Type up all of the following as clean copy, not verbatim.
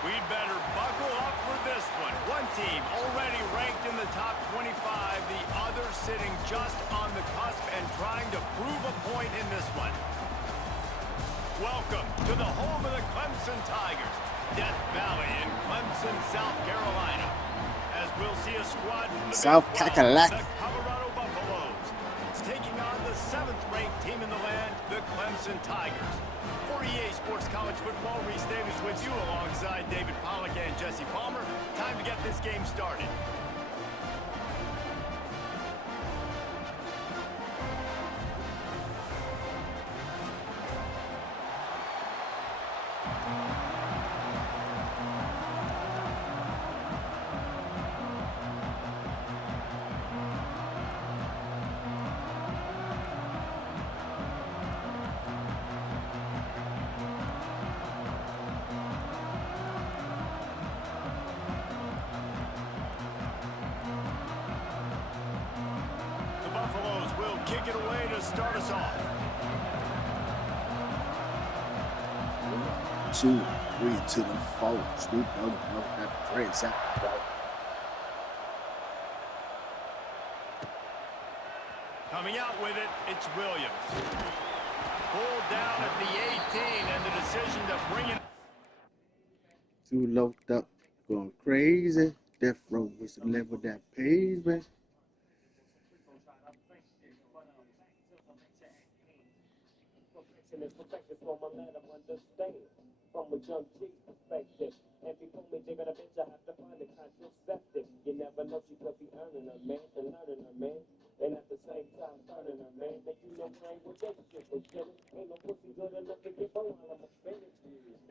We'd better buckle up for this one. One team already ranked in the top 25, the other sitting just on the cusp and trying to prove a point in this one. Welcome to the home of the Clemson Tigers, Death Valley in Clemson, South Carolina. As we'll see a squad from the South Big 12, Carolina. the Colorado Buffaloes, taking on the 7th-ranked team in the land, the Clemson Tigers. For EA Sports College Football, Reese Davis with you alongside David Pollack and Jesse Palmer. Time to get this game started. Buffaloes will kick it away to start us off. 2, 3 to the 4. Snoop Dogg, that praise out. Coming out with it, it's Williams. Pulled down at the 18, and the decision to bring it. Too locked up, going crazy. Death Row was the level that pays, man. Is perfected from a man of understand from a young G's perspective. And before me digging a bitch, I have to find a contraceptive. You never know she could be earning her man and learning her man. And at the same time, turning her man. That you know I ain't with that shit, but ain't no pussy good enough to get her while I'm a spinning.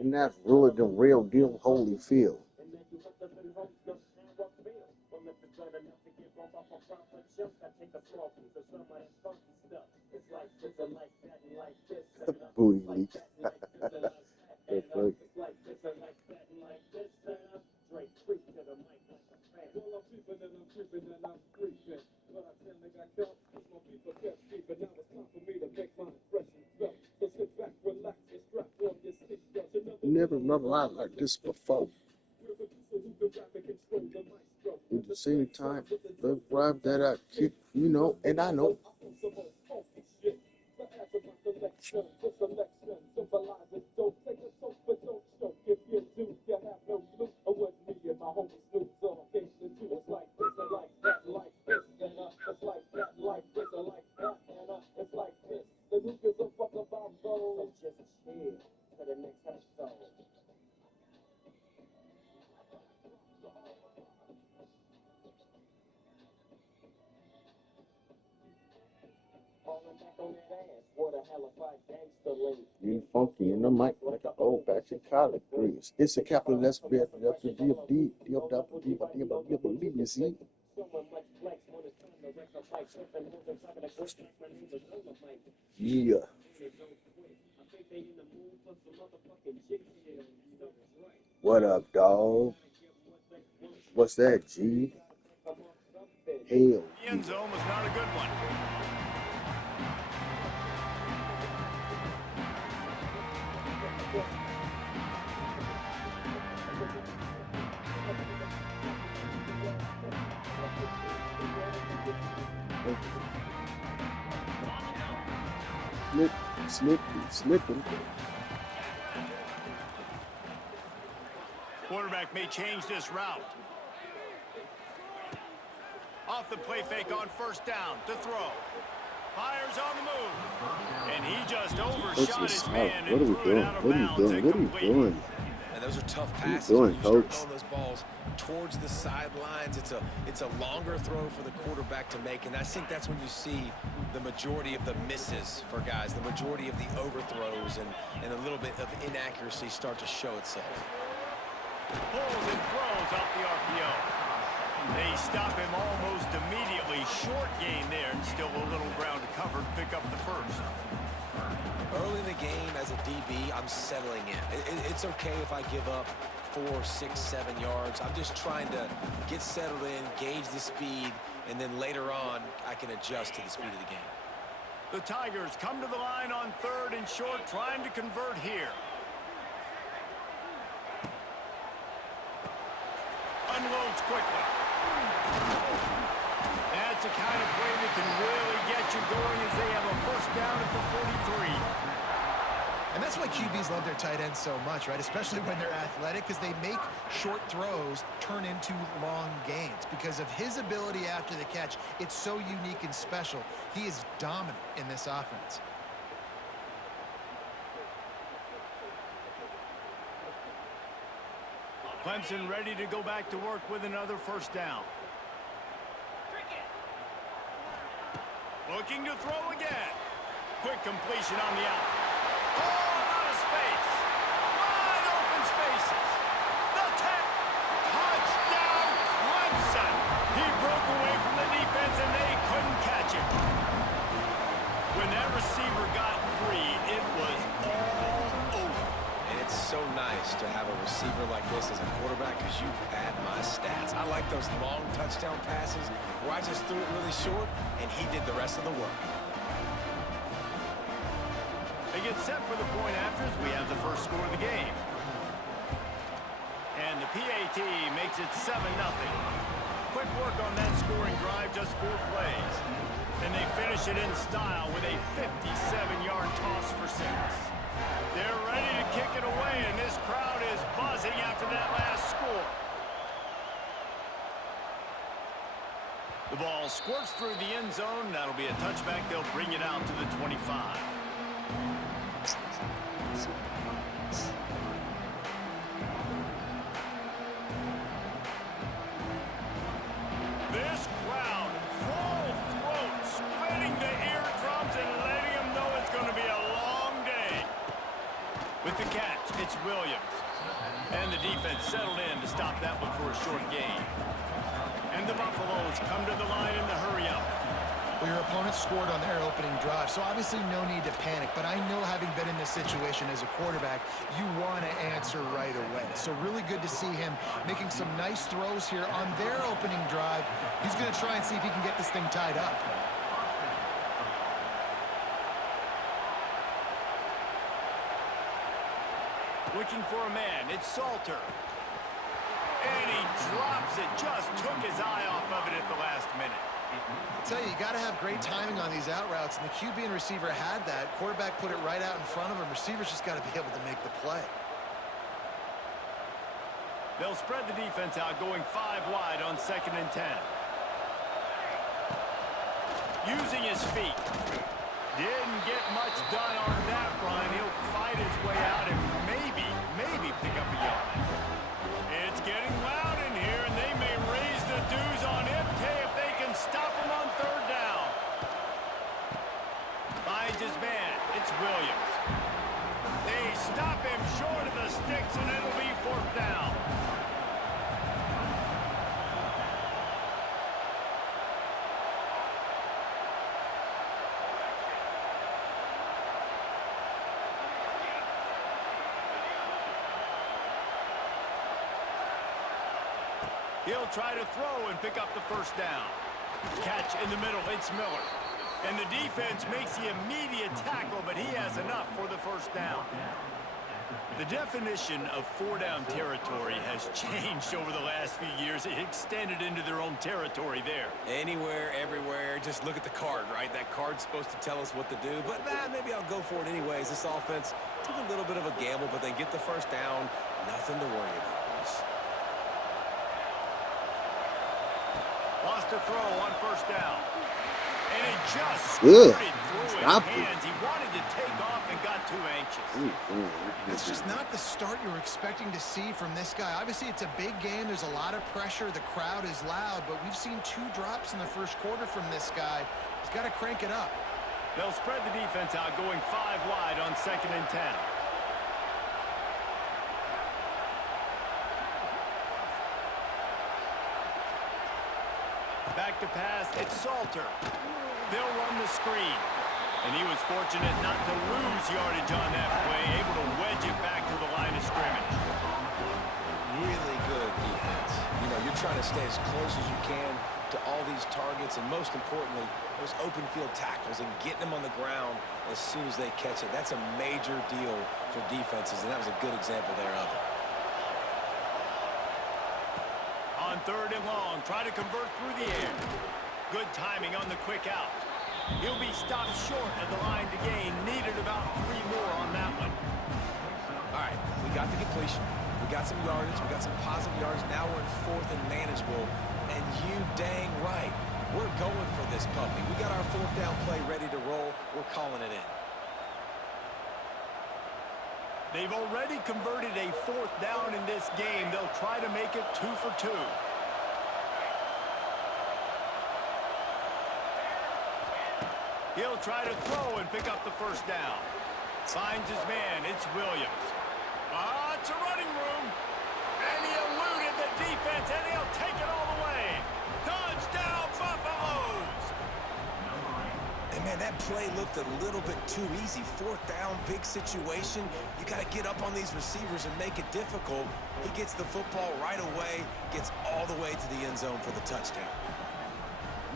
And that's really the real deal, Holyfield. And then you hooked up in home, just how I feel. Well, if it's good enough to get broke off a proper chunk, I take a small piece of some of that funky stuff. It's like this and like that and like this. Booty leak. It's like this and like that and like this. Straight creep to the mic like a fan. Well, I'm creeping and I'm creeping and I'm creeping. But I tell me got caught, cause my people kept creeping. Now it's time for me to make my impression felt. So sit back, relax, and strap on your seatbelt. Never run around like this before. At the same time, the vibe that I kick, you know, and I know. You funky in the mic like an old batch of collard greens. It's a capital S B F D D believe me, see. Yeah. What up, dog? What's that, G? Hell. The end zone was not a good one. Slipping. Quarterback may change this route. Off the play fake on first down to throw. Fires on the move. And he just overshot his man and threw it out of bounds. What are you doing? And those are tough passes. What are When you you doing, start coach? throwing those balls towards the sidelines, it's a longer throw for the quarterback to make, and I think that's when you see the majority of the misses for guys, the majority of the overthrows and a little bit of inaccuracy start to show itself. Pulls and throws off the RPO. They stop him almost immediately. Short gain there, and still a little ground to cover to pick up the first. Early in the game, as a DB, I'm settling in. It's okay if I give up 4, 6, 7 yards. I'm just trying to get settled in, gauge the speed, and then later on, I can adjust to the speed of the game. The Tigers come to the line on 3rd and short, trying to convert here. Unloads quickly. That's the kind of play that can really get you going as they have a first down at the 43. And that's why QBs love their tight ends so much, right? Especially when they're athletic, because they make short throws turn into long gains. Because of his ability after the catch, it's so unique and special. He is dominant in this offense. Clemson ready to go back to work with another first down. Looking to throw again. Quick completion on the out. Oh, out of space. Wide open spaces. The touchdown, Clemson. He broke away from the defense and they couldn't catch him. When that receiver got free, it was all over. And it's so nice to have a receiver like this as a quarterback because you pad my stats. I like those long touchdown passes where I just threw it really short and he did the rest of the work. They get set for the point afters. We have the first score of the game. And the PAT makes it 7-0. Quick work on that scoring drive, just 4 plays. And they finish it in style with a 57-yard toss for 6. They're ready to kick it away, and this crowd is buzzing after that last score. The ball squirts through the end zone. That'll be a touchback. They'll bring it out to the 25. This crowd, full throat, splitting the eardrums and letting them know it's going to be a long day. With the catch, it's Williams. And the defense settled in to stop that one for a short gain. And the Buffaloes come to the line in the hurry-up. Well, your opponent scored on their opening drive, so obviously no need to panic. But I know, having been in this situation as a quarterback, you want to answer right away. So really good to see him making some nice throws here on their opening drive. He's going to try and see if he can get this thing tied up. Looking for a man, it's Salter. And he drops it, just took his eye off of it at the last minute. I tell you, you got to have great timing on these out routes, and the QB and receiver had that. Quarterback put it right out in front of him. Receivers just got to be able to make the play. They'll spread the defense out, going 5 wide on 2nd and 10. Using his feet. Didn't get much done on that run. He'll fight his way out and maybe pick up a yard. It's getting loud in here, and they may raise the dues on MK if they can stop him on 3rd down. Finds his man. It's Williams. They stop him short of the sticks, and it'll be 4th down. He'll try to throw and pick up the 1st down. Catch in the middle, it's Miller. And the defense makes the immediate tackle, but he has enough for the 1st down. The definition of 4-down territory has changed over the last few years. It extended into their own territory there. Anywhere, everywhere, just look at the card, right? That card's supposed to tell us what to do, but maybe I'll go for it anyways. This offense took a little bit of a gamble, but they get the 1st down. Nothing to worry about, boys. Lost a throw on 1st down. And it just Good. squirted through his Stop it. hands. He wanted to take off and got too anxious. It's just not the start you were expecting to see from this guy. Obviously, it's a big game. There's a lot of pressure. The crowd is loud, but we've seen 2 drops in the 1st quarter from this guy. He's got to crank it up. They'll spread the defense out, going 5 wide on 2nd and 10. Back to pass, it's Salter. They'll run the screen. And he was fortunate not to lose yardage on that play, able to wedge it back to the line of scrimmage. Really good defense. You know, you're trying to stay as close as you can, to all these targets and, most importantly, those open field tackles and getting them on the ground as soon as they catch it. That's a major deal for defenses, and that was a good example there of it. On 3rd and long, try to convert through the air. Good timing on the quick out. He'll be stopped short of the line to gain. Needed about 3 more on that one. All right, we got the completion. We got some yardage. We got some positive yards. Now we're in 4th and manageable. And you dang right, we're going for this puppy. We got our 4th down play ready to roll. We're calling it in. They've already converted a 4th down in this game. They'll try to make it 2 for 2. He'll try to throw and pick up the 1st down. Finds his man. It's Williams. It's a running room. And he eluded the defense, and he'll take it all the way. Touchdown, Buffaloes! And, man, that play looked a little bit too easy. 4th down, big situation. You got to get up on these receivers and make it difficult. He gets the football right away, gets all the way to the end zone for the touchdown.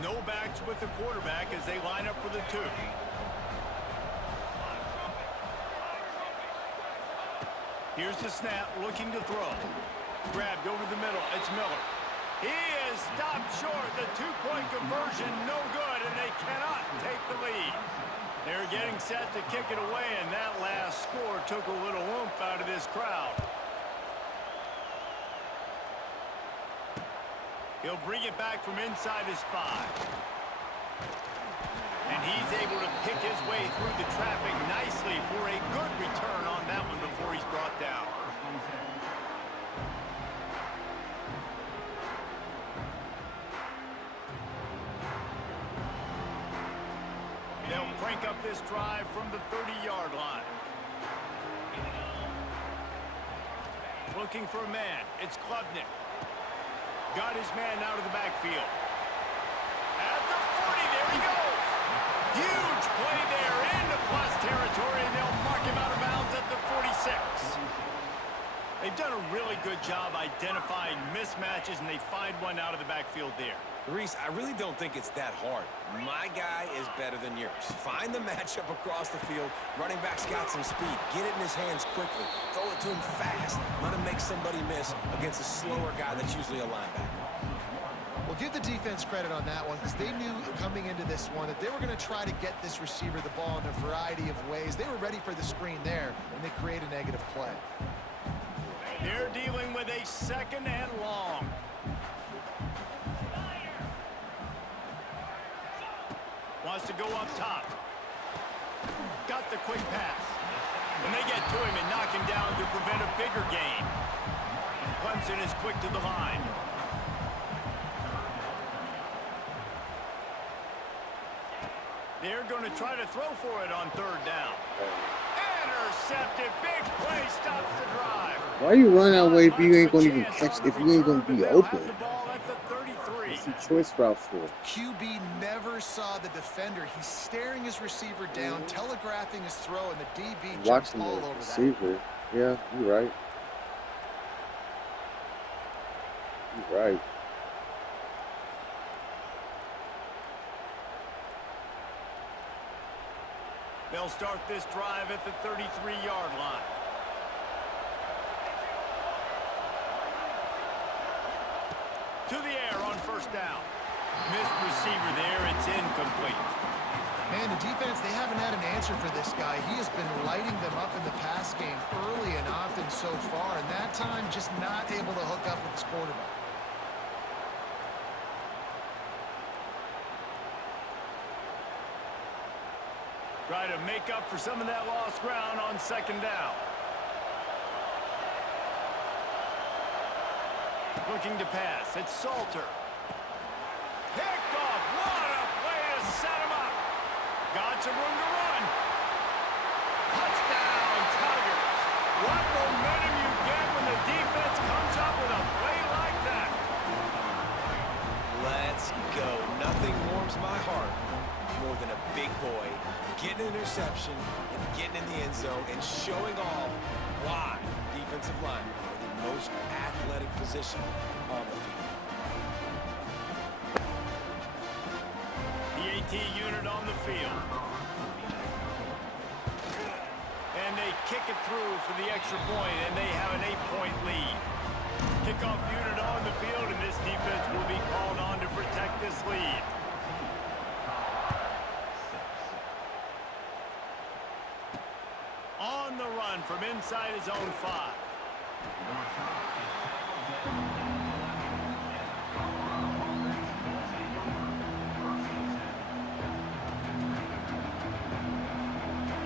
No backs with the quarterback as they line up for the 2. Here's the snap, looking to throw. Grabbed over the middle. It's Miller. He is stopped short. The 2-point conversion, no good, and they cannot take the lead. They're getting set to kick it away, and that last score took a little oomph out of this crowd. He'll bring it back from inside his 5. And he's able to pick his way through the traffic nicely for a good return on that one before he's brought down. They'll crank up this drive from the 30-yard line. Looking for a man. It's Klubnik. Got his man out of the backfield. At the 40, there he goes. Huge play there into plus territory, and they'll mark him out of bounds at the 46. They've done a really good job identifying mismatches, and they find one out of the backfield there. Reese, I really don't think it's that hard. My guy is better than yours. Find the matchup across the field. Running back's got some speed. Get it in his hands quickly. Throw it to him fast. Let him make somebody miss against a slower guy that's usually a linebacker. Well, give the defense credit on that one because they knew coming into this one that they were going to try to get this receiver the ball in a variety of ways. They were ready for the screen there, and they create a negative play. They're dealing with a 2nd and long. Wants to go up top. Got the quick pass. And they get to him and knock him down to prevent a bigger gain. Clemson is quick to the line. They're going to try to throw for it on 3rd down. Intercepted. Big play stops the drive. Why you run that way if you ain't gonna even catch? If you ain't gonna be open? The ball at the 33. It's a choice route for it. QB never saw the defender. He's staring his receiver down, telegraphing his throw, and the DB jumps Watching all the over that. receiver. Yeah, you're right. You're right. They'll start this drive at the 33-yard line. To the air on 1st down. Missed receiver there. It's incomplete. Man, the defense, they haven't had an answer for this guy. He has been lighting them up in the pass game early and often so far, and that time just not able to hook up with his quarterback. Try to make up for some of that lost ground on 2nd down. Looking to pass. It's Salter. Picked off. What a play to set him up. Got some room to run. Touchdown, Tigers. What momentum you get when the defense comes up with a play like that. Let's go. Nothing warms my heart more than a big boy getting an interception and getting in the end zone and showing off why defensive linemen are the most athletic position on the field. PAT unit on the field. And they kick it through for the extra point, and they have an 8-point lead. Kickoff unit on the field, and this defense will be called on to protect this lead. On the run from inside his own 5.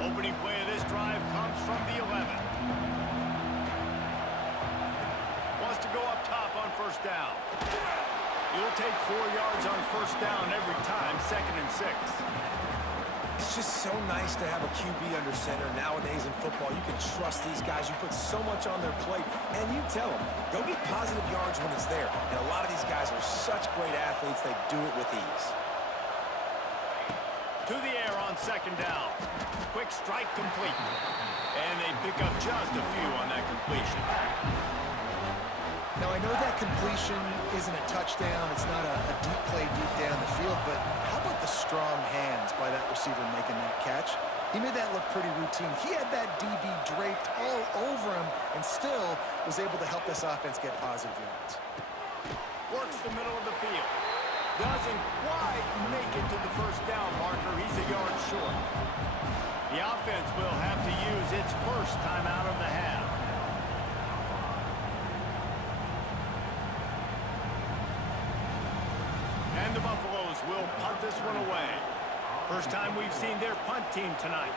Opening play of this drive comes from the 11. Wants to go up top on first down. You'll take 4 yards on first down every time, 2nd and 6. It's just so nice to have a QB under center. Nowadays in football, you can trust these guys. You put so much on their plate, and you tell them, go get positive yards when it's there. And a lot of these guys are such great athletes, they do it with ease. To the air on 2nd down. Quick strike complete. And they pick up just a few on that completion. Now, I know that completion isn't a touchdown. It's not a deep play deep down the field, but how about the strong hands by that receiver making that catch? He made that look pretty routine. He had that DB draped all over him and still was able to help this offense get positive yards. Works the middle of the field. Doesn't quite make it to the first down marker. He's a yard short. The offense will have to use its first timeout of the half. And the Buffaloes will punt this one away. First time we've seen their punt team tonight.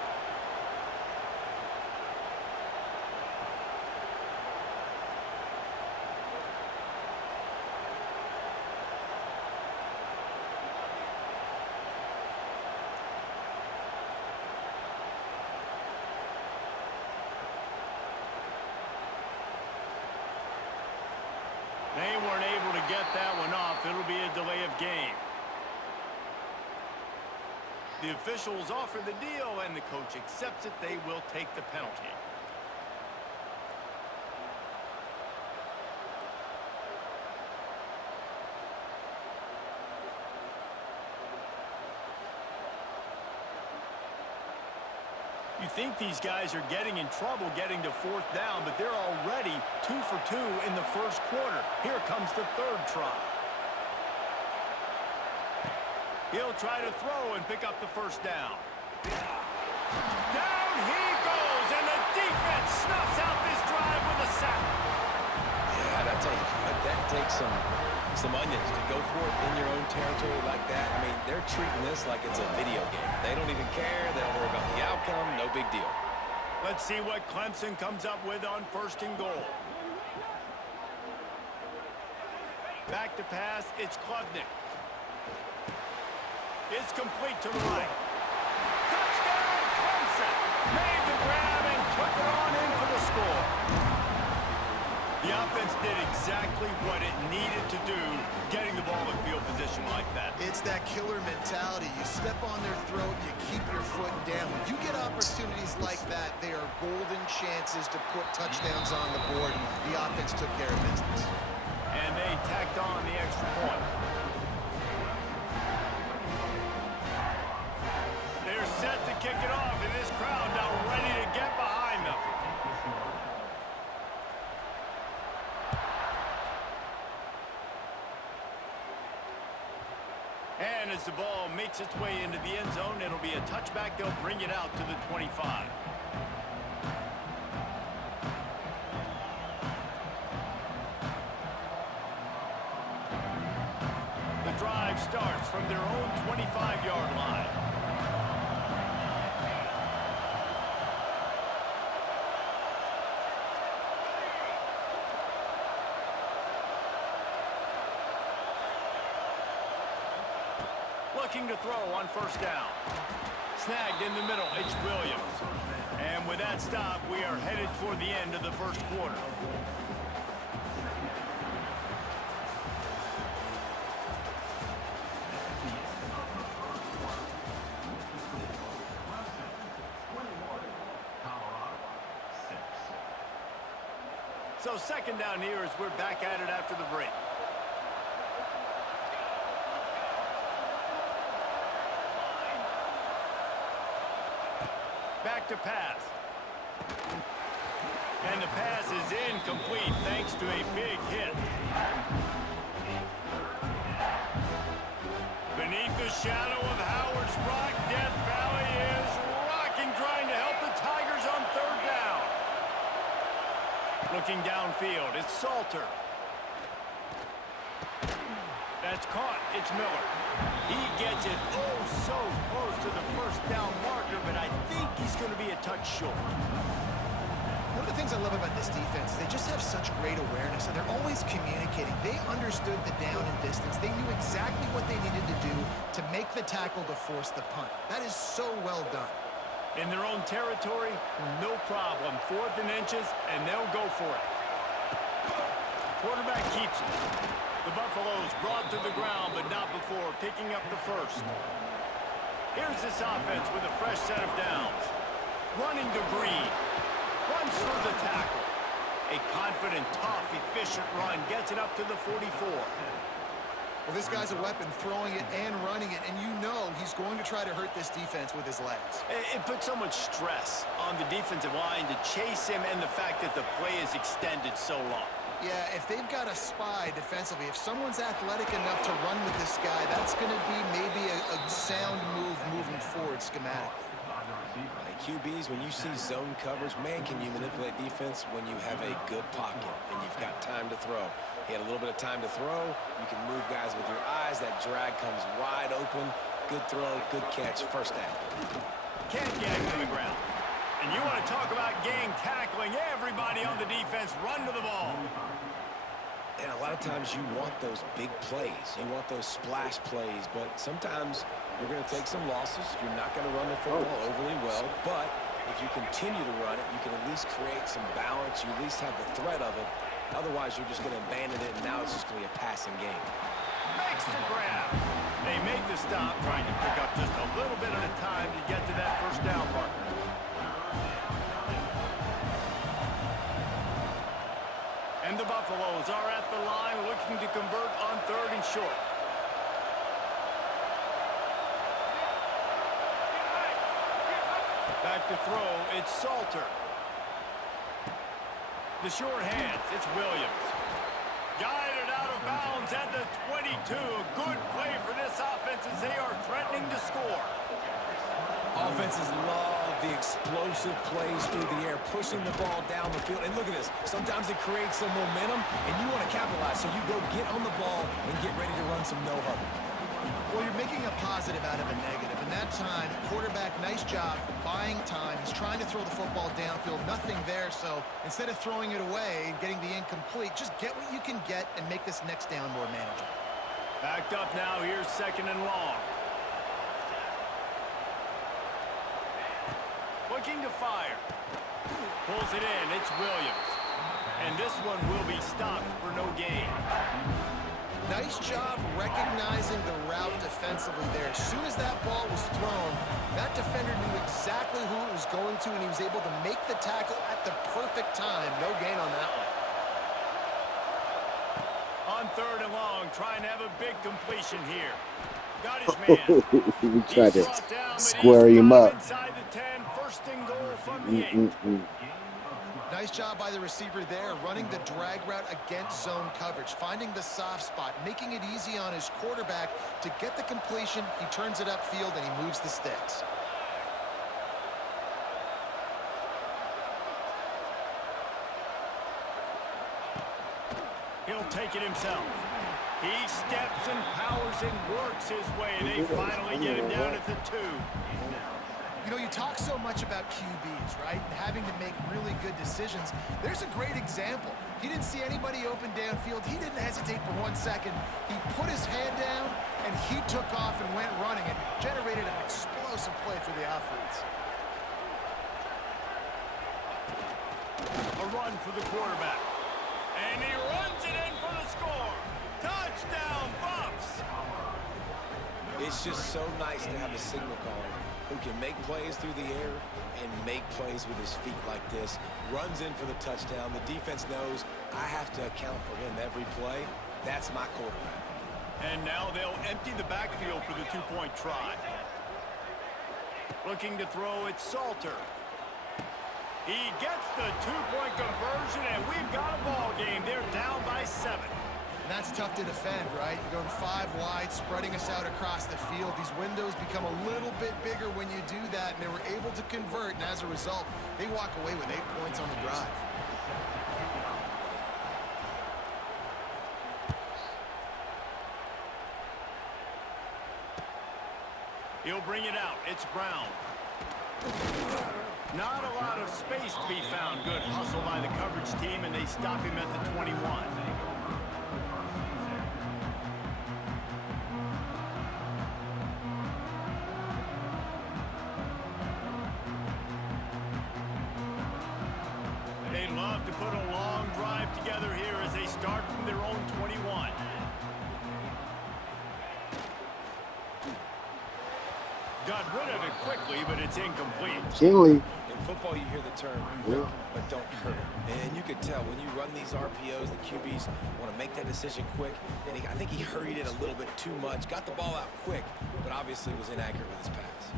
They weren't able to get that one off. It'll be a delay of game. The officials offer the deal, and the coach accepts it. They will take the penalty. You think these guys are getting in trouble getting to 4th down, but they're already 2 for 2 in the first quarter. Here comes the 3rd try. He'll try to throw and pick up the first down. Down he goes, and the defense snuffs out this drive with a sack. Yeah, I tell you, that takes some onions to go for it in your own territory like that. I mean, they're treating this like it's a video game. They don't even care. They don't worry about the outcome. No big deal. Let's see what Clemson comes up with on 1st and goal. Back to pass, it's Klubnik. It's complete to the right. Touchdown, Clemson! Made the grab and took it on in for the score. The offense did exactly what it needed to do, getting the ball in field position like that. It's that killer mentality. You step on their throat, you keep your foot down. When you get opportunities like that, they are golden chances to put touchdowns on the board. The offense took care of business. And they tacked on the extra point. They're set to kick it off, and this crowd now ready to get behind them. And as the ball makes its way into the end zone, it'll be a touchback. They'll bring it out to the 25. The drive starts from their own 25-yard line. Looking to throw on first down. Snagged in the middle, it's Williams. And with that stop, we are headed toward the end of the first quarter. So 2nd down here as we're back at it after the break. Back to pass. And the pass is incomplete thanks to a big hit. Beneath the shadow of Howard's Rock, Death Valley is rocking, trying to help the Tigers on third down. Looking downfield, it's Salter. That's caught. It's Miller. He gets it oh so close to the first down marker, but I think he's going to be a touch short. One of the things I love about this defense is they just have such great awareness, and they're always communicating. They understood the down and distance. They knew exactly what they needed to do to make the tackle to force the punt. That is so well done. In their own territory, no problem. 4th and inches, and they'll go for it. Quarterback keeps it. The Buffaloes brought to the ground, but not before picking up the first. Here's this offense with a fresh set of downs. Running to Green. Runs through the tackle. A confident, tough, efficient run gets it up to the 44. Well, this guy's a weapon, throwing it and running it, and you know he's going to try to hurt this defense with his legs. It puts so much stress on the defensive line to chase him, and the fact that the play is extended so long. Yeah, if they've got a spy defensively, if someone's athletic enough to run with this guy, that's going to be maybe a sound move moving forward schematically. Like QBs, when you see zone coverage, man, can you manipulate defense when you have a good pocket and you've got time to throw. He had a little bit of time to throw. You can move guys with your eyes. That drag comes wide open. Good throw, good catch, first down. Can't get him to the ground. And you want to talk about gang tackling, everybody on the defense run to the ball. And a lot of times you want those big plays. You want those splash plays, but sometimes you're going to take some losses. You're not going to run the football overly well, but if you continue to run it, you can at least create some balance. You at least have the threat of it. Otherwise, you're just going to abandon it, and now it's just going to be a passing game. Makes the grab. They make the stop, trying to pick up just a little bit at a time to get to that first down marker. And the Buffaloes are at the line looking to convert on 3rd and short. Back to throw, it's Salter. The short hands, it's Williams. Guided out of bounds at the 22. A good play for this offense as they are threatening to score. Offenses love the explosive plays through the air, pushing the ball down the field. And look at this. Sometimes it creates some momentum, and you want to capitalize. So you go get on the ball and get ready to run some no-huddle. Well, you're making a positive out of a negative. And that time, quarterback, nice job, buying time. He's trying to throw the football downfield. Nothing there. So instead of throwing it away and getting the incomplete, just get what you can get and make this next down more manageable. Backed up now. Here's 2nd and long. Looking to fire. Pulls it in. It's Williams. And this one will be stopped for no gain. Nice job recognizing the route defensively there. As soon as that ball was thrown, that defender knew exactly who it was going to, and he was able to make the tackle at the perfect time. No gain on that one. On 3rd and long, trying to have a big completion here. Got his man. We tried to square him up. Inside the 10, 1st and goal from the 8. Nice job by the receiver there, running the drag route against zone coverage, finding the soft spot, making it easy on his quarterback to get the completion. He turns it upfield, and he moves the sticks. He'll take it himself. He steps and powers and works his way. They finally get him down at the 2. You know, you talk so much about QBs, right? And having to make really good decisions. There's a great example. He didn't see anybody open downfield. He didn't hesitate for 1 second. He put his hand down, and he took off and went running and generated an explosive play for the offense. A run for the quarterback. And he runs it in for the score. Touchdown, Buffs! It's just so nice to have a signal caller who can make plays through the air and make plays with his feet like this. Runs in for the touchdown. The defense knows I have to account for him every play. That's my quarterback. And now they'll empty the backfield for the 2-point try. Looking to throw it, Salter. He gets the two-point conversion, and we've got a ball game. They're down by 7. And that's tough to defend, right? You're going 5 wide, spreading us out across the field. These windows become a little bit bigger when you do that, and they were able to convert, and as a result, they walk away with 8 points on the drive. He'll bring it out. It's Brown. Not a lot of space to be found. Good hustle by the coverage team, and they stop him at the 21. They love to put a long drive together here as they start from their own 21. Got rid of it quickly, but it's incomplete. Kinley. In football, you hear the term, you rip, but don't hurt. And you can tell when you run these RPOs, the QBs want to make that decision quick. And I think he hurried it a little bit too much, got the ball out quick, but obviously was inaccurate with his pass.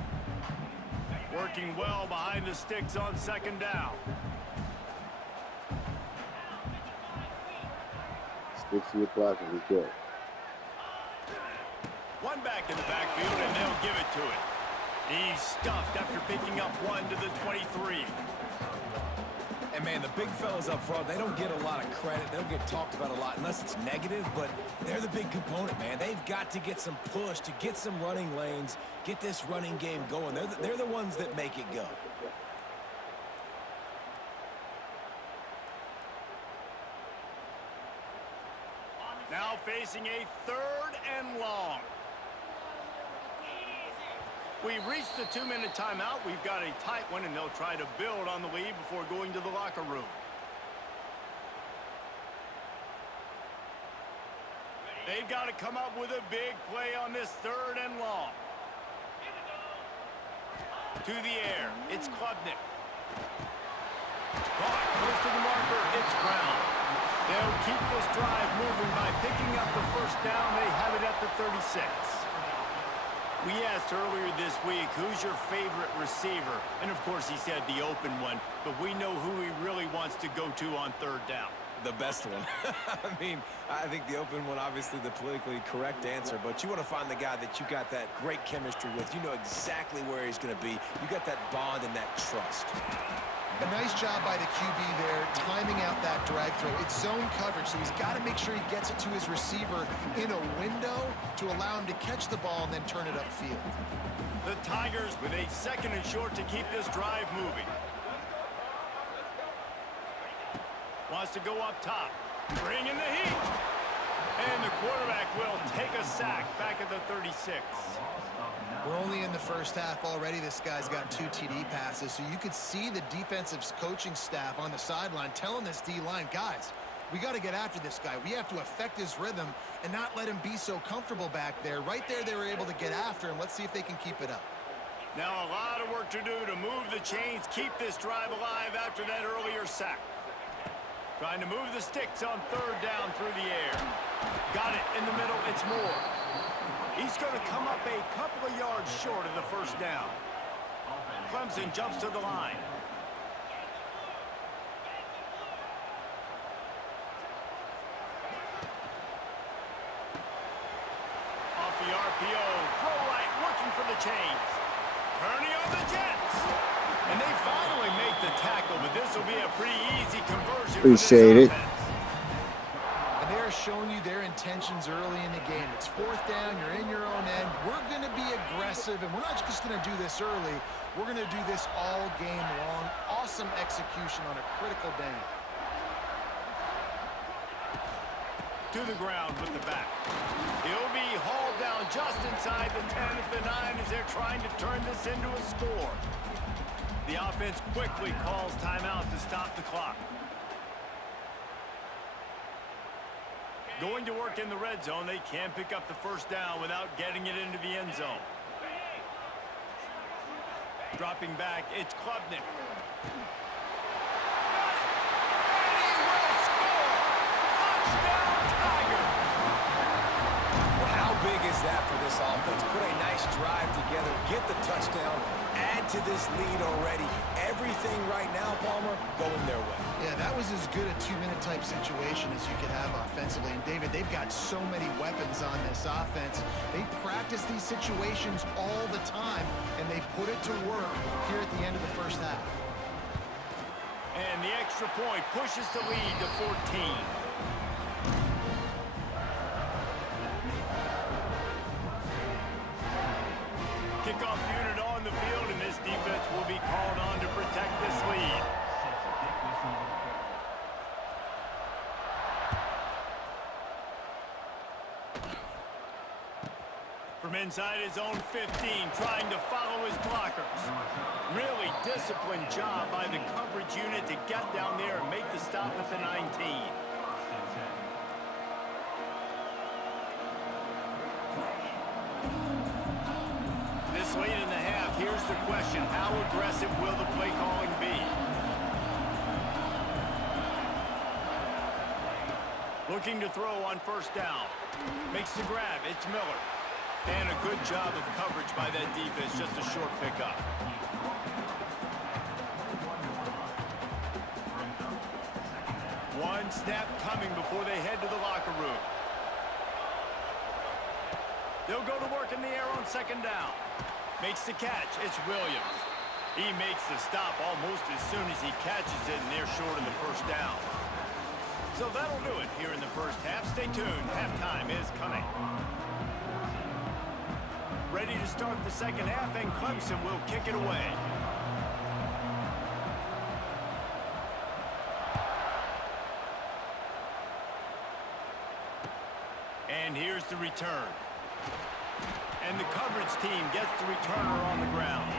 Working well behind the sticks on 2nd down. Sticks to your block and we go. One back in the backfield, and they'll give it to it. He's stuffed after picking up 1 to the 23. And, man, the big fellas up front, they don't get a lot of credit. They don't get talked about a lot unless it's negative, but they're the big component, man. They've got to get some push, to get some running lanes, get this running game going. They're the ones that make it go. Now facing a 3rd and long. We've reached the 2-minute timeout. We've got a tight one, and they'll try to build on the lead before going to the locker room. They've got to come up with a big play on this 3rd and long. To the air. It's Klubnik. Caught close to the marker. It's Brown. They'll keep this drive moving by picking up the 1st down. They have it at the 36. We asked earlier this week, who's your favorite receiver? And, of course, he said the open one, but we know who he really wants to go to on 3rd down. The best one. I mean, I think the open one, obviously the politically correct answer, but you want to find the guy that you got that great chemistry with. You know exactly where he's going to be. You got that bond and that trust. A nice job by the QB there, timing out that drag throw. It's zone coverage, so he's got to make sure he gets it to his receiver in a window to allow him to catch the ball and then turn it upfield. The Tigers with a 2nd and short to keep this drive moving. Wants to go up top. Bring in the heat. And the quarterback will take a sack back at the 36. We're only in the 1st half already. This guy's got 2 TD passes, so you could see the defensive coaching staff on the sideline telling this D-line, guys, we got to get after this guy. We have to affect his rhythm and not let him be so comfortable back there. Right there, they were able to get after him. Let's see if they can keep it up. Now a lot of work to do to move the chains, keep this drive alive after that earlier sack. Trying to move the sticks on 3rd down through the air. Got it in the middle. It's Moore. He's going to come up a couple of yards short of the 1st down. Clemson jumps to the line. Off the RPO, throw right, looking for the chains. Turning on the Jets. And they finally make the tackle, but this will be a pretty easy conversion. Appreciate it. And they're showing you their intentions early in the game. It's 4th down, you're in your own end. We're going to be aggressive, and we're not just going to do this early. We're going to do this all game long. Awesome execution on a critical down. To the ground with the back. He'll be hauled down just inside the 10 at the 9 as they're trying to turn this into a score. The offense quickly calls timeout to stop the clock. Going to work in the red zone, they can pick up the 1st down without getting it into the end zone. Dropping back, it's Klubnik. How big is that for this offense? Put a nice drive together, get the touchdown, into this lead already. Everything right now, Palmer, going their way. Yeah, that was as good a two-minute type situation as you could have offensively. And, David, they've got so many weapons on this offense. They practice these situations all the time, and they put it to work here at the end of the first half. And the extra point pushes the lead to 14. Kickoff unit on the field, and this defense will be called on to protect this lead. From inside his own 15, trying to follow his blockers. Really disciplined job by the coverage unit to get down there and make the stop at the 19. This late in the half, here's the question. How aggressive will the play calling be? Looking to throw on first down. Makes the grab. It's Miller. And a good job of coverage by that defense. Just a short pickup. One snap coming before they head to the locker room. They'll go to work in the air on second down. Makes the catch. It's Williams. He makes the stop almost as soon as he catches it, and they're short of the first down. So that'll do it here in the first half. Stay tuned. Halftime is coming. Ready to start the second half, and Clemson will kick it away. And here's the return. And the coverage team gets the returner on the ground.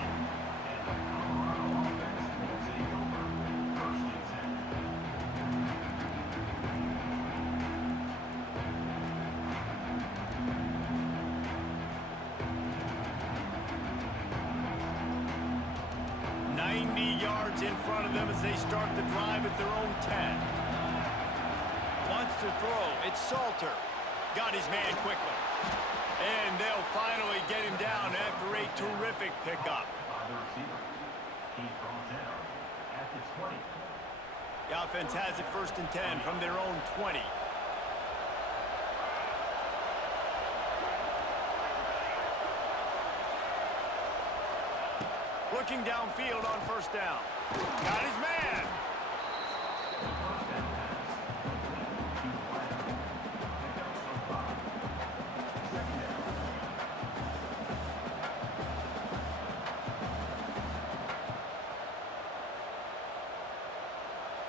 In front of them as they start the drive at their own 10. Wants to throw. It's Salter. Got his man quickly. And they'll finally get him down after a terrific pickup. The offense has it first and 10 from their own 20. Looking downfield on first down. Got his man.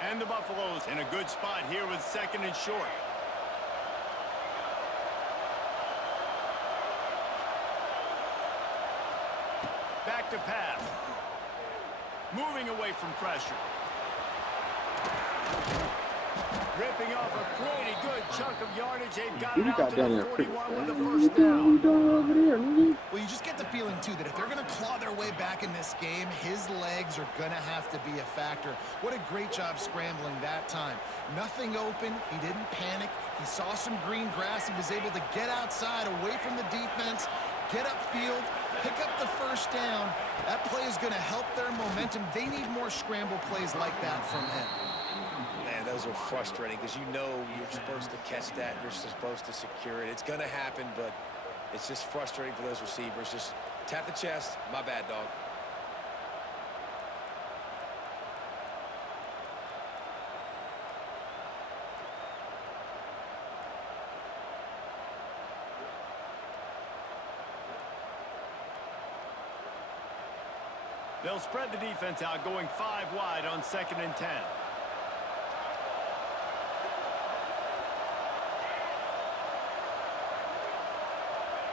And the Buffaloes in a good spot here with second and short. Back to pass. Moving away from pressure. Ripping off a pretty good chunk of yardage. They've got it out to the 41 with the first down. Well, you just get the feeling, too, that if they're going to claw their way back in this game, his legs are going to have to be a factor. What a great job scrambling that time. Nothing open. He didn't panic. He saw some green grass. He was able to get outside, away from the defense, get upfield, pick up the first down. That play is going to help their momentum. They need more scramble plays like that from him. Man, those are frustrating because you know you're supposed to catch that. You're supposed to secure it. It's going to happen, but it's just frustrating for those receivers. Just tap the chest. My bad, dog. They'll spread the defense out, going 5 wide on second and 10.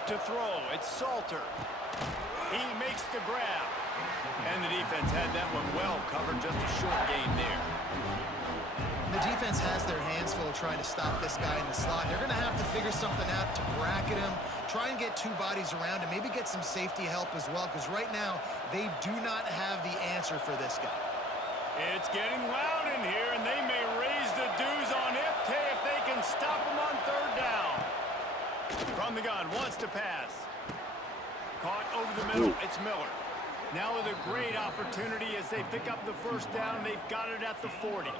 To throw, it's Salter. He makes the grab. And the defense had that one well covered, just a short gain there. The defense has their hands full trying to stop this guy in the slot. They're going to have to figure something out to bracket him, try and get 2 bodies around him, maybe get some safety help as well, because right now they do not have the answer for this guy. It's getting loud in here, and they may raise the dues on Ipte if they can stop him on third down. From the gun, wants to pass. Caught over the middle. It's Miller. Now with a great opportunity as they pick up the first down. They've got it at the 40.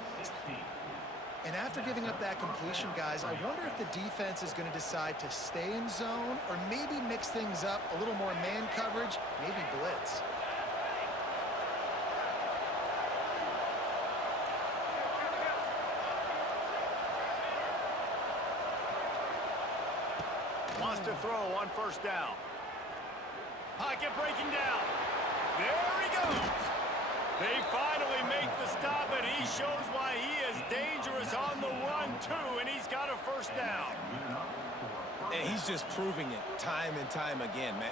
And after giving up that completion, guys, I wonder if the defense is going to decide to stay in zone or maybe mix things up, a little more man coverage, maybe blitz. Wants to throw on first down. Pocket breaking down. There he goes. They finally make the stop, and he shows why he is dangerous on the run, too, and he's got a first down. And he's just proving it time and time again, man.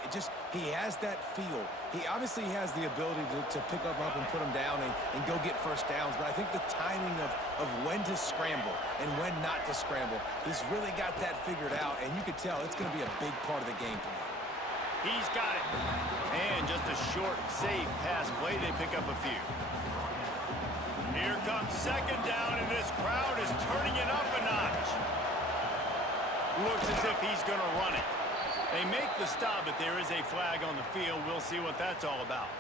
He has that feel. He obviously has the ability to pick up and put him down and go get first downs, but I think the timing of when to scramble and when not to scramble, he's really got that figured out, and you can tell it's going to be a big part of the game plan. He's got it. And just a short, safe pass play. They pick up a few. Here comes second down, and this crowd is turning it up a notch. Looks as if he's going to run it. They make the stop, but there is a flag on the field. We'll see what that's all about.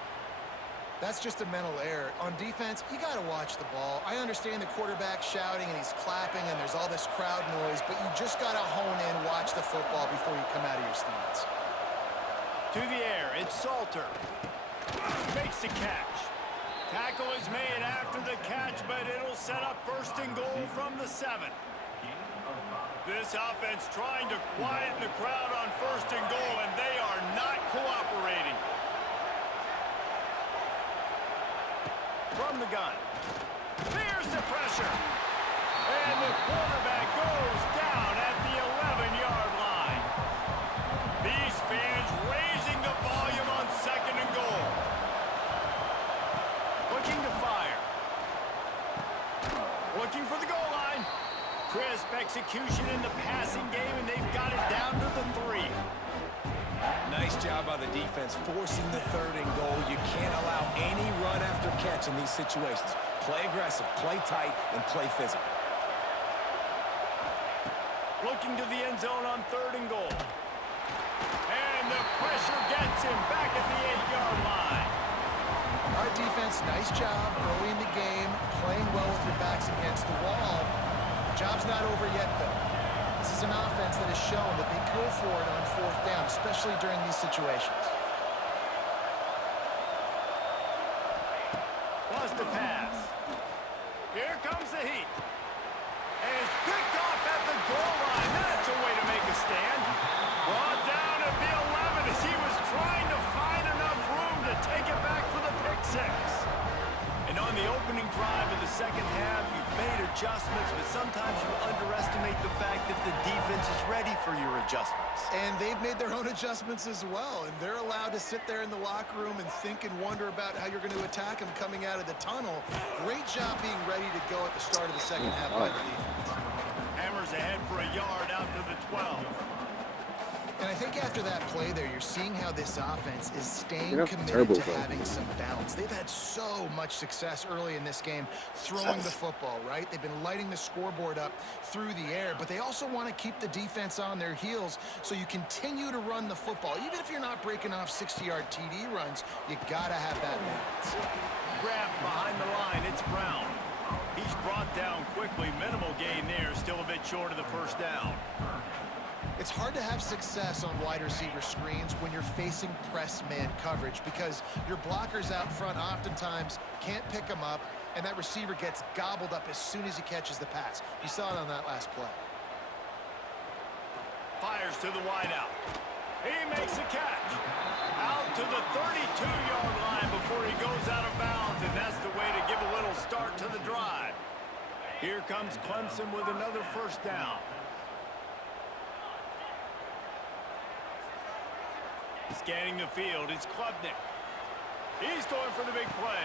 That's just a mental error. On defense, you got to watch the ball. I understand the quarterback shouting and he's clapping and there's all this crowd noise, but you just got to hone in, watch the football before you come out of your stance. To the air, it's Salter. Makes the catch. Tackle is made after the catch, but it'll set up first and goal from the 7. This offense trying to quieten the crowd on first and goal, and they are not cooperating. From the gun. There's the pressure. And the quarterback goes down at the 11-yard line. These fans raising the volume on second and goal. Looking to fire. Looking for the goal line. Crisp execution in the passing game, and they've got it down to the 3. Nice job by the defense forcing the third and goal. You can't allow any run after catch in these situations. Play aggressive, play tight, and play physical. Looking to the end zone on third and goal. And the pressure gets him back at the 8-yard line. Our defense, nice job early in the game, playing well with your backs against the wall. The job's not over yet, though. This is an offense that has shown that they go for it on fourth down, especially during these situations. Wants to pass. Here comes the heat. And it's picked off at the goal line. That's a way to make a stand. Brought down at the 11 as he was trying to find enough room to take it back for the pick 6. And on the opening drive of the second half, you've made adjustments, but sometimes you underestimate the fact that the defense is ready for your adjustments. And they've made their own adjustments as well, and they're allowed to sit there in the locker room and think and wonder about how you're going to attack them coming out of the tunnel. Great job being ready to go at the start of the second half by the defense. Hammers ahead for a yard out to the 12. And I think after that play there, you're seeing how this offense is staying committed to having some balance. They've had so much success early in this game throwing the football, right? They've been lighting the scoreboard up through the air, but they also want to keep the defense on their heels so you continue to run the football. Even if you're not breaking off 60-yard TD runs, you got to have that balance. Grab behind the line, it's Brown. He's brought down quickly. Minimal gain there, still a bit short of the first down. It's hard to have success on wide receiver screens when you're facing press man coverage because your blockers out front oftentimes can't pick them up, and that receiver gets gobbled up as soon as he catches the pass. You saw it on that last play. Fires to the wideout. He makes a catch. Out to the 32-yard line before he goes out of bounds, and that's the way to give a little start to the drive. Here comes Clemson with another first down. Scanning the field, it's Klubnik. He's going for the big play.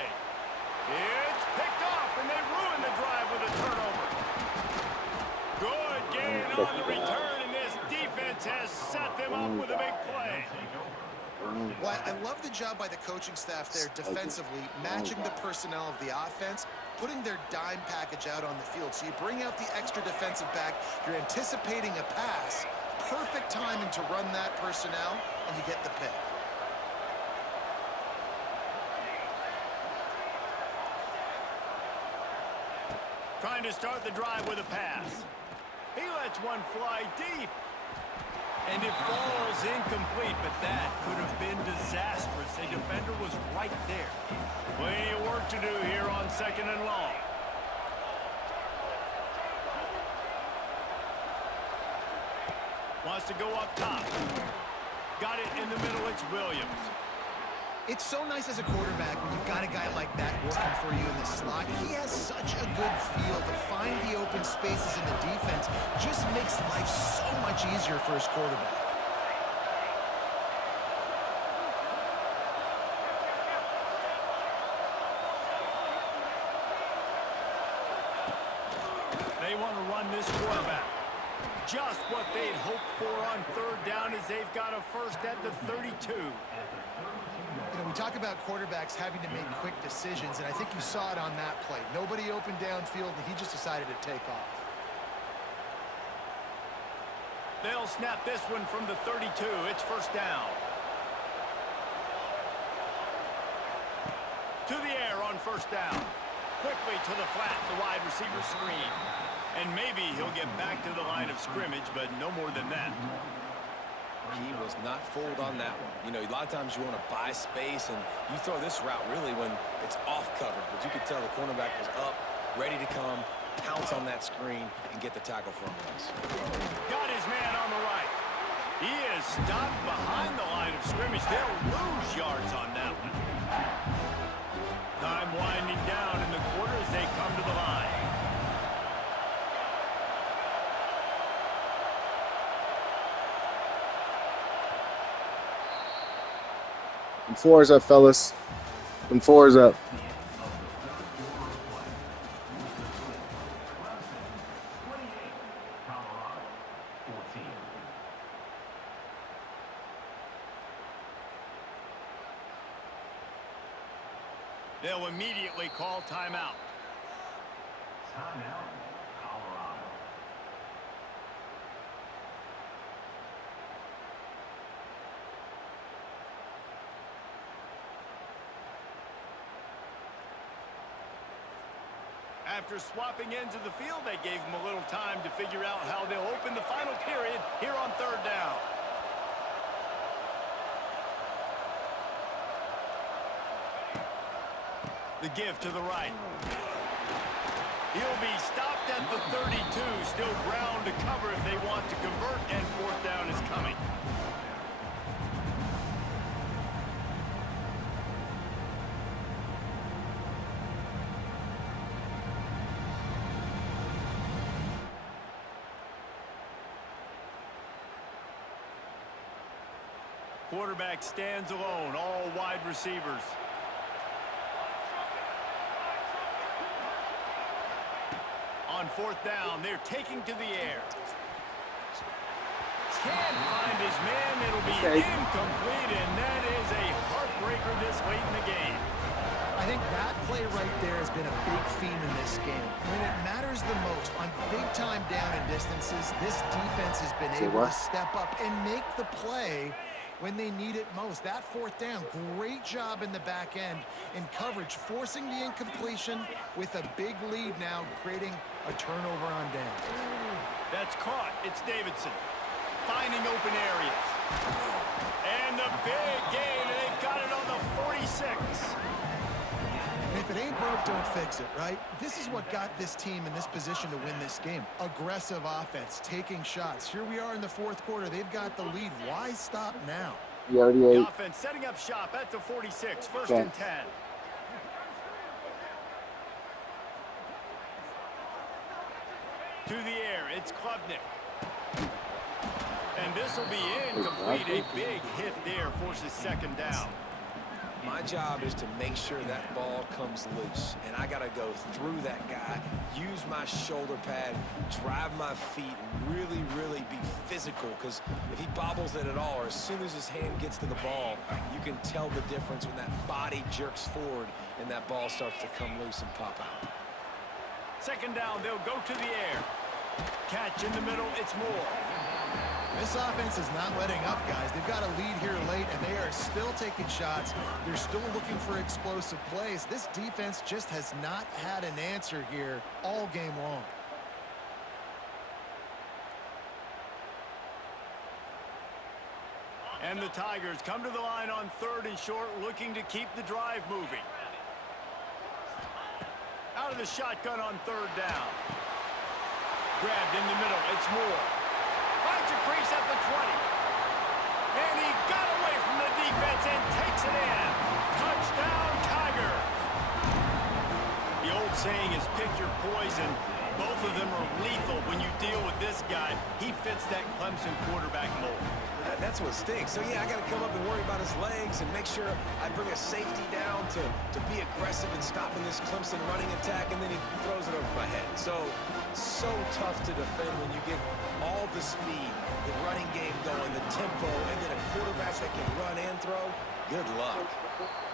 It's picked off, and they ruin the drive with a turnover. Good gain on the return, and this defense has set them up with a big play. Well, I love the job by the coaching staff there defensively, matching the personnel of the offense, putting their dime package out on the field. So you bring out the extra defensive back, you're anticipating a pass, perfect timing to run that personnel, and you get the pick. Trying to start the drive with a pass. He lets one fly deep. And it falls incomplete, but that could have been disastrous. A defender was right there. Plenty of work to do here on 2nd and long. Wants to go up top. Got it in the middle. It's Williams. It's so nice as a quarterback when you've got a guy like that working for you in the slot. He has such a good feel to find the open spaces in the defense. Just makes life so much easier for his quarterback. They want to run this quarterback. Just what they'd hoped for on 3rd down as they've got a first at the 32. You know, we talk about quarterbacks having to make quick decisions, and I think you saw it on that play. Nobody opened downfield, and he just decided to take off. They'll snap this one from the 32. It's 1st down. To the air on 1st down. Quickly to the flat, the wide receiver screen. And maybe he'll get back to the line of scrimmage, but no more than that. He was not fooled on that one. You know, a lot of times you want to buy space, and you throw this route really when it's off coverage. But you could tell the cornerback was up, ready to come, pounce on that screen, and get the tackle from us. Got his man on the right. He is stopped behind the line of scrimmage. They'll lose yards on that one. Time winding down in the quarter as they come to the line. And 4's up, fellas. And 4's up. They'll immediately call timeout. Timeout, Colorado. After swapping ends of the field, they gave him a little time to figure out how they'll open the final period here on 3rd down. The give to the right. He'll be stopped at the 32. Still ground to cover if they want to convert, and 4th down is coming. Quarterback stands alone, all wide receivers. On 4th down, they're taking to the air. Can't find his man. It'll be incomplete, and that is a heartbreaker this late in the game. I think that play right there has been a big theme in this game. When it matters the most, on big-time down and distances, this defense has been able to step up and make the play when they need it most. That 4th down, great job in the back end in coverage, forcing the incompletion with a big lead now, creating a turnover on down. That's caught. It's Davidson finding open areas. And the big gain, and they've got it on the 46. And if it ain't broke, don't fix it, right? This is what got this team in this position to win this game. Aggressive offense, taking shots. Here we are in the 4th quarter. They've got the lead. Why stop now? The offense setting up shop at the 46. 1st and 10. To the air, it's Klubnik. And this will be incomplete. A big hit there forces 2nd down. My job is to make sure that ball comes loose, and I got to go through that guy, use my shoulder pad, drive my feet, really, really be physical, because if he bobbles it at all, or as soon as his hand gets to the ball, you can tell the difference when that body jerks forward and that ball starts to come loose and pop out. 2nd down, they'll go to the air. Catch in the middle, it's Moore. This offense is not letting up, guys. They've got a lead here late, and they are still taking shots. They're still looking for explosive plays. This defense just has not had an answer here all game long. And the Tigers come to the line on 3rd and short, looking to keep the drive moving. Out of the shotgun on 3rd down. Grabbed in the middle. It's Moore. Finds a crease at the 20. And he got away from the defense and takes it in. Touchdown, Tigers. The old saying is pick your poison. Both of them are lethal when you deal with this guy. He fits that Clemson quarterback mold. That's what stinks. So, yeah, I got to come up and worry about his legs and make sure I bring a safety down to be aggressive and stopping this Clemson running attack, and then he throws it over my head. So tough to defend when you get all the speed, the running game going, the tempo, and then a quarterback that can run and throw. Good luck.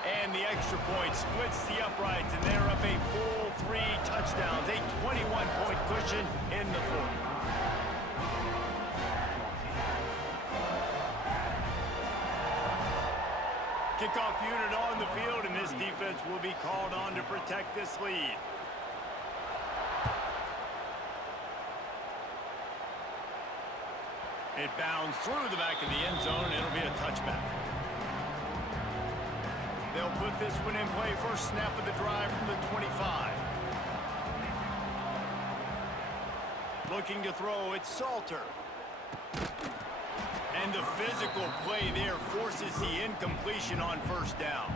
And the extra point splits the uprights, and they're up a full 3 touchdowns, a 21-point cushion in the 4th. Kickoff unit on the field, and this defense will be called on to protect this lead. It bounds through the back of the end zone, and it'll be a touchback. They'll put this one in play. First snap of the drive from the 25. Looking to throw, it's Salter. And the physical play there forces the incompletion on 1st down.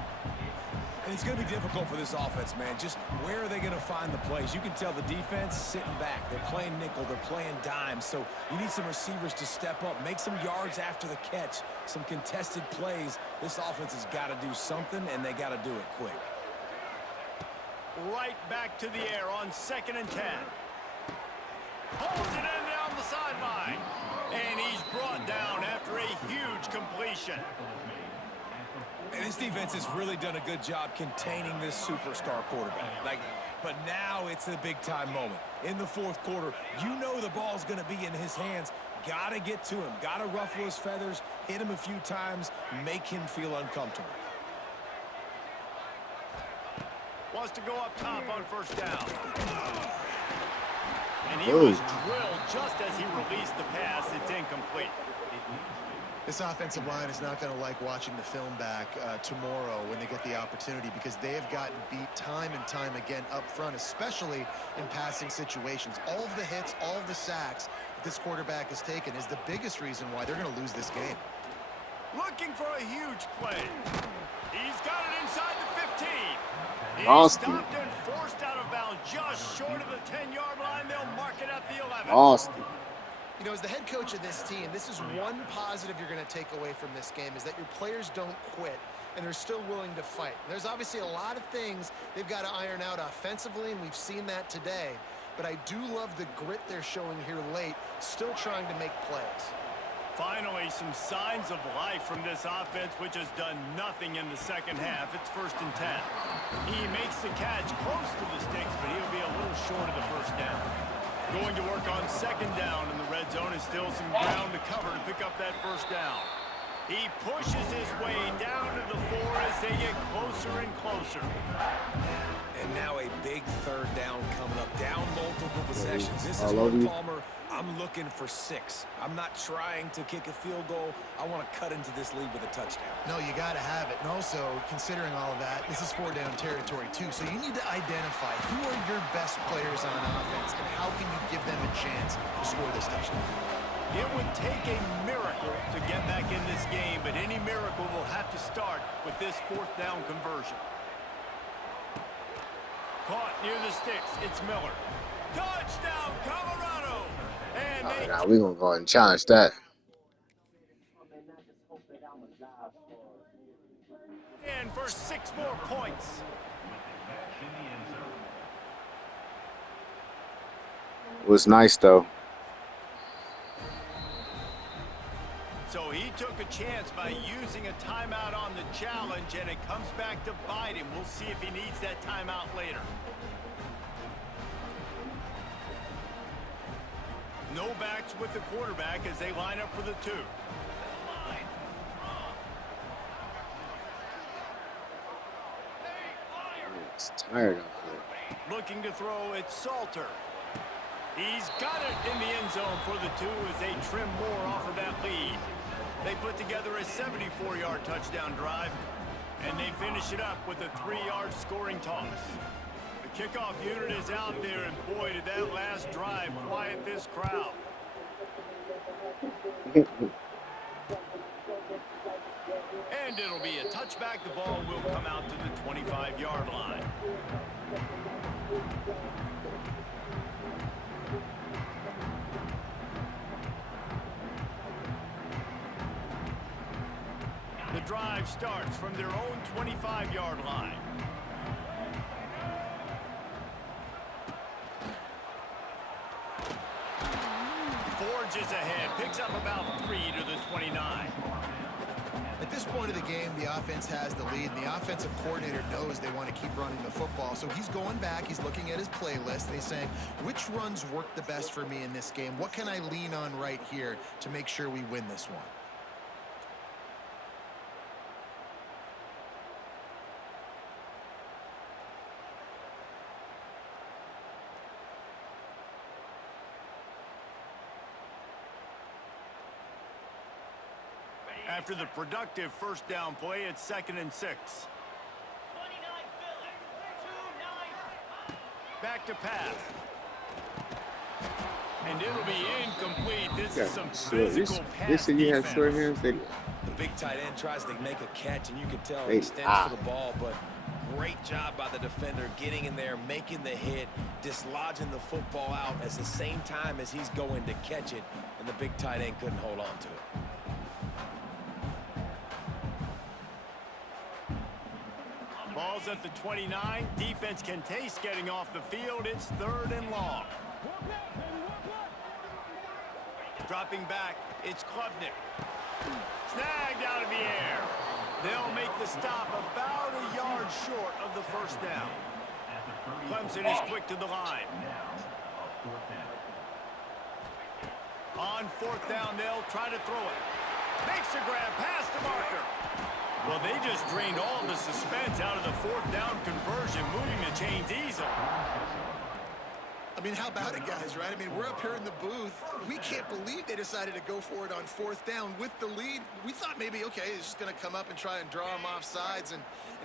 And it's going to be difficult for this offense, man. Just where are they going to find the plays? You can tell the defense sitting back. They're playing nickel. They're playing dime. So you need some receivers to step up, make some yards after the catch, some contested plays. This offense has got to do something, and they got to do it quick. Right back to the air on 2nd and 10. Holds it in down the sideline. And he's brought down after a huge completion. And this defense has really done a good job containing this superstar quarterback. But now it's a big-time moment. In the 4th quarter, you know the ball's going to be in his hands. Got to get to him. Got to ruffle his feathers, hit him a few times, make him feel uncomfortable. Wants to go up top on 1st down. And he was drilled just as he released the pass. It's incomplete. This offensive line is not going to like watching the film back tomorrow when they get the opportunity, because they have gotten beat time and time again up front, especially in passing situations. All of the hits, all of the sacks that this quarterback has taken is the biggest reason why they're going to lose this game. Looking for a huge play. He's got it inside the 15. He's Austin. stopped and forced out of bounds just short of the 10-yard line. They'll mark it at the 11. Austin. You know, as the head coach of this team, this is one positive you're going to take away from this game, is that your players don't quit and they're still willing to fight. There's obviously a lot of things they've got to iron out offensively, and we've seen that today. But I do love the grit they're showing here late, still trying to make plays. Finally, some signs of life from this offense, which has done nothing in the 2nd half. It's 1st and 10. He makes the catch close to the sticks, but he'll be a little short of the 1st down. Going to work on 2nd down in the red zone, is still some ground to cover to pick up that 1st down. He pushes his way down to the 4 as they get closer and closer. And now a big 3rd down coming up. Down multiple possessions. This is love where you. Palmer, I'm looking for 6. I'm not trying to kick a field goal. I want to cut into this lead with a touchdown. No, you got to have it. And also, considering all of that, this is 4-down territory too. So you need to identify who are your best players on offense and how can you give them a chance to score this touchdown. It would take a miracle to get back in this game, but any miracle will have to start with this 4th down conversion. Caught near the sticks. It's Miller. Touchdown, Colorado! And they Now we're going to go ahead and challenge that. in for 6 more points. It was nice, though. So he took a chance by using a timeout on the challenge, and it comes back to bite him. We'll see if he needs that timeout later. No backs with the quarterback as they line up for the 2. It's tired out there. Looking to throw, it's Salter. He's got it in the end zone for the 2 as they trim more off of that lead. They put together a 74-yard touchdown drive, and they finish it up with a 3-yard scoring toss. The kickoff unit is out there, and boy, did that last drive quiet this crowd. And it'll be a touchback. The ball will come out to the 25-yard line. The drive starts from their own 25-yard line. Forges ahead, picks up about 3 to the 29. At this point of the game, the offense has the lead, and the offensive coordinator knows they want to keep running the football. So he's going back, he's looking at his playlist, and he's saying, which runs work the best for me in this game? What can I lean on right here to make sure we win this one? After the productive first down play, it's 2nd and 6. Back to pass. And it'll be incomplete. This is some physical pass you have short defense. hands. The big tight end tries to make a catch, and you can tell They he extends for the ball, but great job by the defender getting in there, making the hit, dislodging the football out at the same time as he's going to catch it, and the big tight end couldn't hold on to it. Ball's at the 29. Defense can taste getting off the field. It's 3rd and long. Dropping back, it's Klubnik. Snagged out of the air. They'll make the stop about a yard short of the first down. Clemson is quick to the line. On 4th down, they'll try to throw it. Makes a grab past the marker. Well, they just drained all the suspense out of the 4th down conversion, moving the chains easily. I mean, how about it, guys, right? I mean, we're up here in the booth. We can't believe they decided to go for it on 4th down with the lead. We thought maybe, okay, he's just going to come up and try and draw them off sides and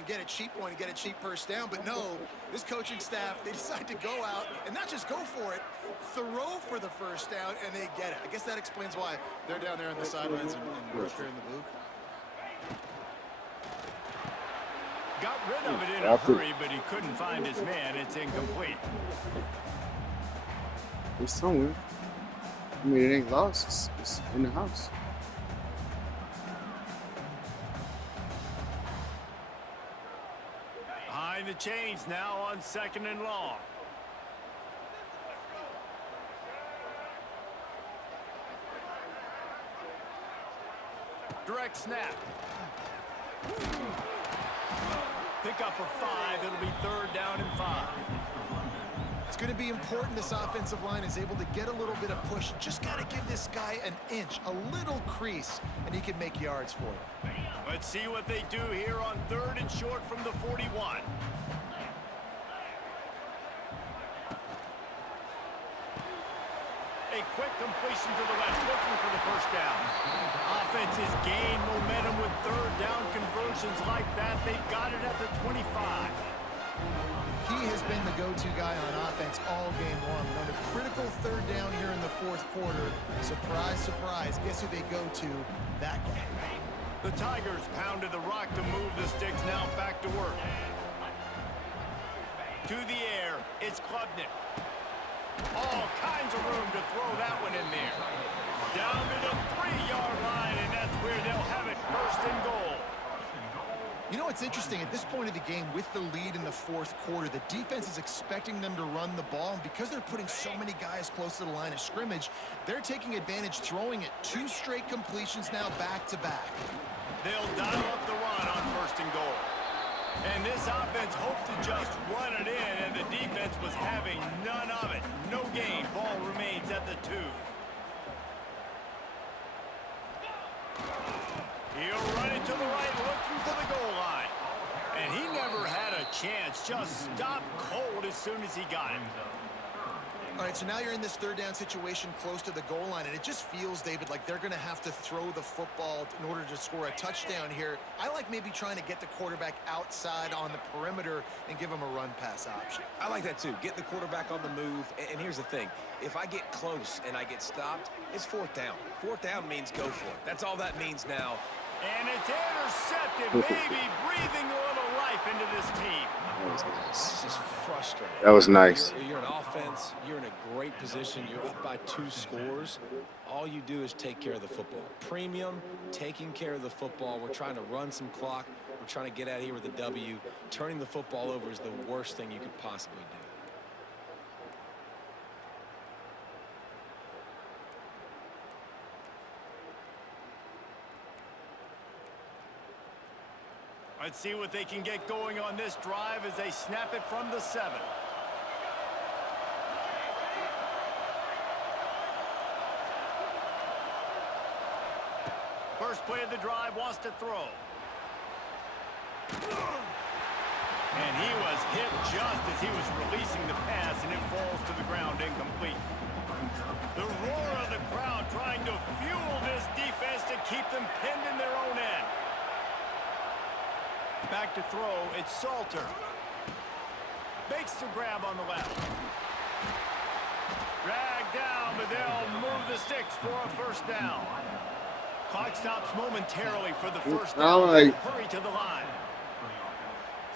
get a cheap one and get a cheap first down. But no, this coaching staff, they decide to go out and not just go for it, throw for the first down, and they get it. I guess that explains why they're down there on the sidelines and we're up here in the booth. Got rid of it in a hurry, but he couldn't find his man. It's incomplete. It's somewhere. I mean, it ain't lost. It's in the house. Behind the chains now on 2nd and long. Direct snap. Pick up a 5. It'll be 3rd down and 5. It's going to be important this offensive line is able to get a little bit of push. Just got to give this guy an inch, a little crease, and he can make yards for you. Let's see what they do here on 3rd and short from the 41. A quick completion to the left, looking for the first down. Offense has gained momentum with 3rd down conversions like that. They've got it at the 25. He has been the go-to guy on offense all game long. And on a critical 3rd down here in the 4th quarter, surprise, surprise, guess who they go to? That guy. The Tigers pounded the rock to move the sticks, now back to work. To the air, it's Klubnik. All kinds of room to throw that one in there. Down to the 3-yard line, and that's where they'll have it, 1st and goal. You know what's interesting? At this point of the game, with the lead in the 4th quarter, the defense is expecting them to run the ball. And because they're putting so many guys close to the line of scrimmage, they're taking advantage, throwing it 2 straight completions now back-to-back. They'll dial up the run on 1st and goal. And this offense hoped to just run it in, and the defense was having none of it. No gain. Ball remains at the 2. defense just stopped cold as soon as he got it. All right, so now you're in this third down situation close to the goal line, and it just feels, David, like they're going to have to throw the football in order to score a touchdown here. I like maybe trying to get the quarterback outside on the perimeter and give him a run-pass option. I like that too. Get the quarterback on the move. And here's the thing. If I get close and I get stopped, it's fourth down. Fourth down means go for it. That's all that means now. And it's intercepted, maybe breathing a little life into this team. That was nice. It's just frustrating. That was nice. You're an offense. You're in a great position. You're up by 2 scores. All you do is take care of the football. Premium, taking care of the football. We're trying to run some clock. We're trying to get out of here with a W. Turning the football over is the worst thing you could possibly do. Let's see what they can get going on this drive as they snap it from the 7. First play of the drive, wants to throw. And he was hit just as he was releasing the pass, and it falls to the ground incomplete. The roar of the crowd trying to fuel this defense to keep them pinned in their own end. Back to throw, it's Salter. Makes the grab on the left. Dragged down, but they'll move the sticks for a first down. Clock stops momentarily for the first down. Hurry to the line.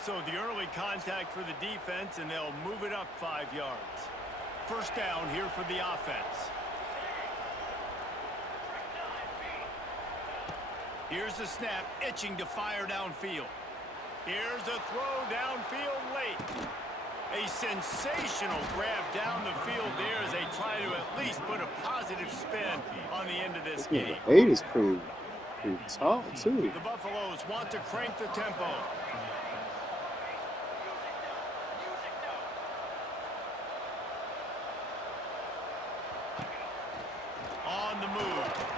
So the early contact for the defense, and they'll move it up 5 yards. First down here for the offense. Here's the snap, itching to fire downfield. Here's a throw downfield late. A sensational grab down the field there as they try to at least put a positive spin on the end of this game. 8 is pretty tall, too. The Buffaloes want to crank the tempo. On the move.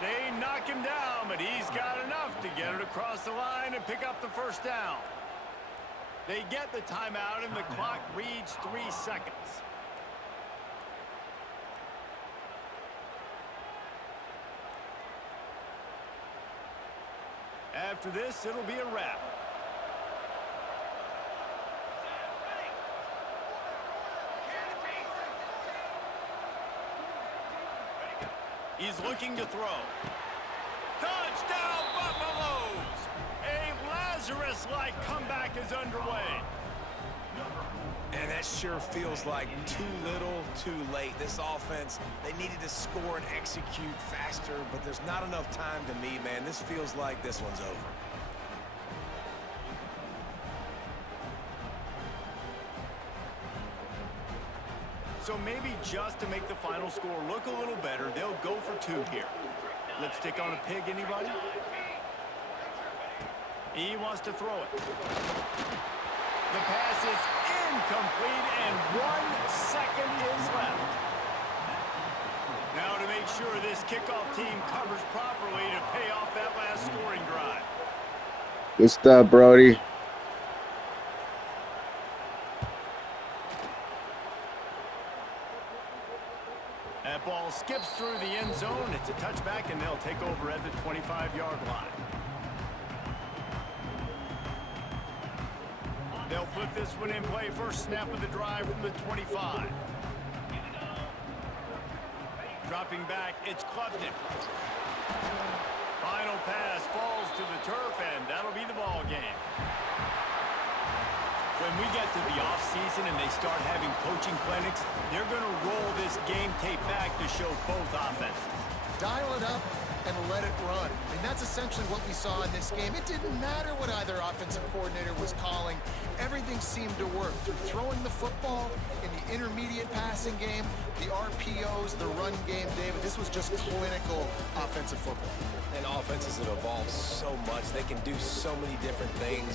They knock him down, but he's got enough to get it across the line and pick up the first down. They get the timeout, and the clock reads 3 seconds. After this, it'll be a wrap. He's looking to throw. Touchdown, Buffaloes! A Lazarus-like comeback is underway. And that sure feels like too little, too late. This offense, they needed to score and execute faster, but there's not enough time to me, man. This feels like this one's over. So maybe just to make the final score look a little better, they'll go for 2 here. Lipstick on a pig, anybody? He wants to throw it. The pass is incomplete, and 1 second is left. Now to make sure this kickoff team covers properly to pay off that last scoring drive. Good stuff, Brody. That ball skips through the end zone. It's a touchback, and they'll take over at the 25-yard line. They'll put this one in play. First snap of the drive from the 25. Dropping back, it's Klubnik. Final pass falls to the turf, and that'll be the ball game. When we get to the offseason and they start having coaching clinics, they're going to roll this game tape back to show both offenses. Dial it up and let it run. I mean, that's essentially what we saw in this game. It didn't matter what either offensive coordinator was calling. Everything seemed to work. Through throwing the football, in the intermediate passing game, the RPOs, the run game, David, this was just clinical offensive football. And offenses have evolved so much. They can do so many different things.